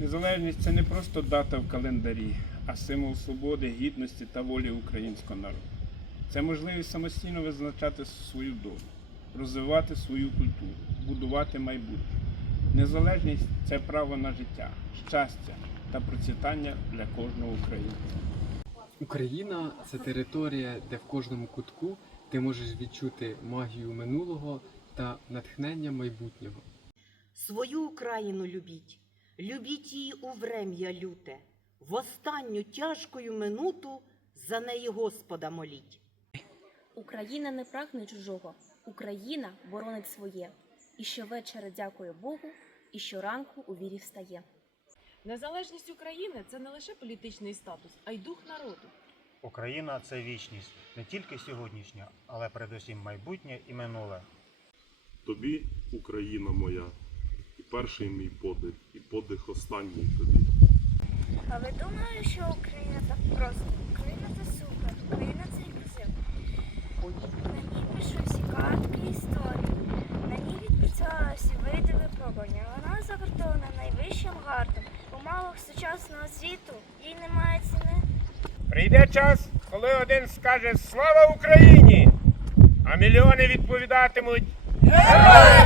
Незалежність це не просто дата в календарі, а символ свободи, гідності та волі українського народу. Це можливість самостійно визначати свою долю, розвивати свою культуру, будувати майбутнє. Незалежність це право на життя, щастя та процвітання для кожного українця. Україна це територія, де в кожному кутку ти можеш відчути магію минулого та натхнення майбутнього. Свою Україну любіть, любіть її у врем'я люте, в останню тяжкою минуту за неї Господа моліть. Україна не прагне чужого, Україна боронить своє. І щовечора дякує Богу, і щоранку у вірі встає. Незалежність України це не лише політичний статус, а й дух народу. Україна це вічність, не тільки сьогоднішня, але передусім майбутнє і минуле. Тобі, Україна моя, перший мій подих, і подих останній тобі. А ви думали, що Україна так просто? Україна це супер, Україна це інклюзив. На ній пишу всі картки історії. На ній відпрацювали всі види випробування. Вона загартована найвищим гартом. У малих сучасного світу їй немає ціни. Прийде час, коли один скаже Слава Україні! А мільйони відповідатимуть Героям!